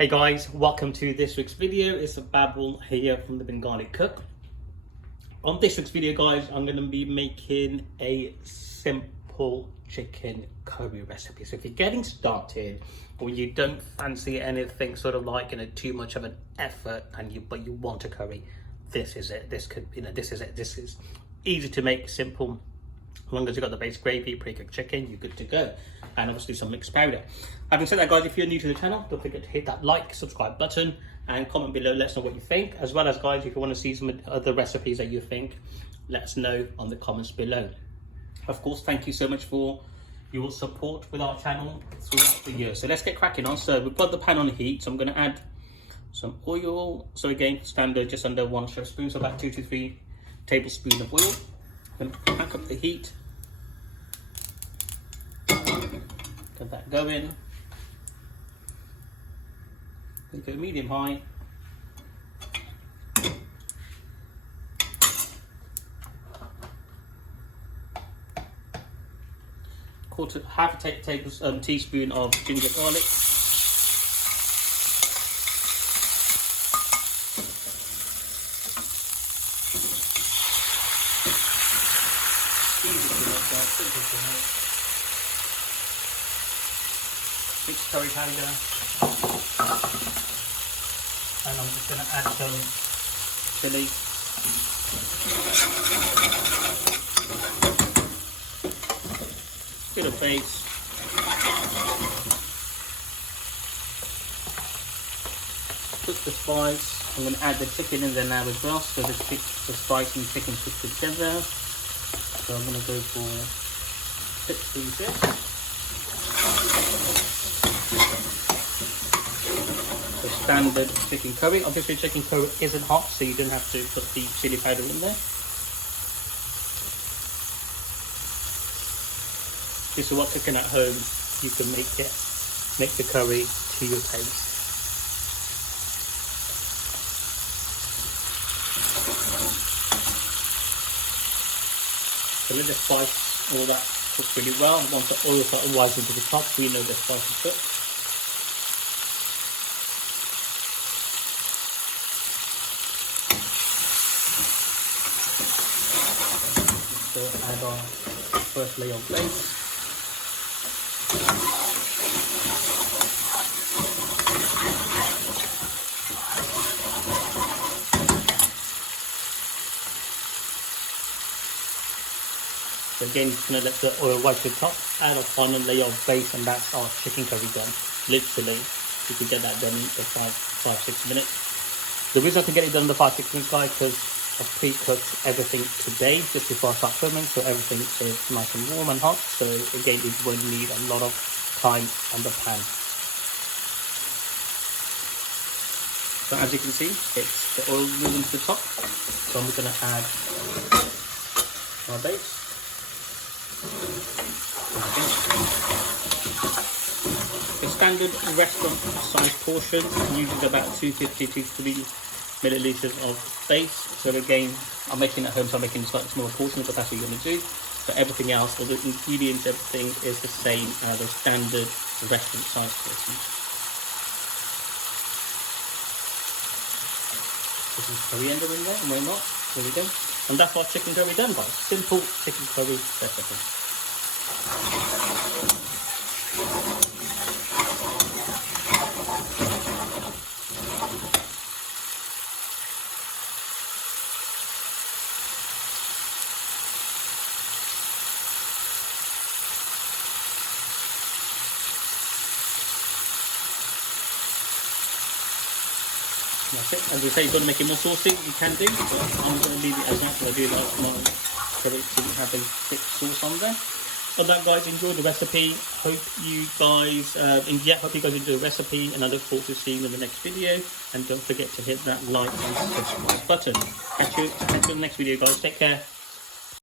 Hey guys, welcome to this week's video. It's a Babul here from the Bengali Cook. On this week's video guys, I'm going to be making a simple chicken curry recipe. So if you're getting started or you don't fancy anything sort of like too much of an effort but you want a curry, this is it. This is easy to make, simple. As long as you've got the base gravy, pre-cooked chicken, you're good to go. And obviously some mixed powder. Having said that guys, if you're new to the channel, don't forget to hit that like, subscribe button and comment below, let us know what you think. As well as guys, if you want to see some other recipes that you think, let us know on the comments below. Of course, thank you so much for your support with our channel throughout the year. So let's get cracking on. So we've got the pan on heat, so I'm going to add some oil. So again, standard, just under 1 chef spoon, so about 2 to 3 tablespoons of oil. Then pack up the heat. Get that going. Make it medium high. Half a teaspoon of ginger garlic. Mixed curry powder, and I'm just going to add some chili, bit of base, cook the spice. I'm going to add the chicken in there now as well, so the spice and chicken cook together. So I'm going to go for 6 pieces. The standard chicken curry. Obviously chicken curry isn't hot, so you don't have to put the chili powder in there. This is what cooking at home, you can make the curry to your taste. So let the spice, all that cook really well. Once the oil starts rising to the top, we know the spice is cooked. So add our first layer of base. So again, just going to let the oil rise to the top, add a final layer of base, and that's our chicken curry done. Literally, you can get that done in 5-6 minutes. The reason I can get it done in the 5-6 minutes, guys, because I've pre-cooked everything today just before I start filming, so everything is nice and warm and hot. So again, it won't need a lot of time on the pan. So as you can see, it's the oil moving to the top. So I'm just going to add our base. The standard restaurant size portion uses about 250 to 3 milliliters of base. So again, I'm making it at home, so I'm making slightly smaller portions, but that's what you're going to do. So everything else, all the ingredients, everything is the same as the standard restaurant size portion. This is coriander in there, and why not? There we go. And that's our chicken curry done, guys. Simple chicken curry recipe. That's it. As we say, you've got to make it more saucy. You can do, but I'm going to leave it as natural. I do like my curry to have a thick sauce on there. So that, guys, enjoy the recipe. Hope you guys enjoy the recipe, and I look forward to seeing you in the next video. And don't forget to hit that like and subscribe button. Catch you in the next video, guys. Take care.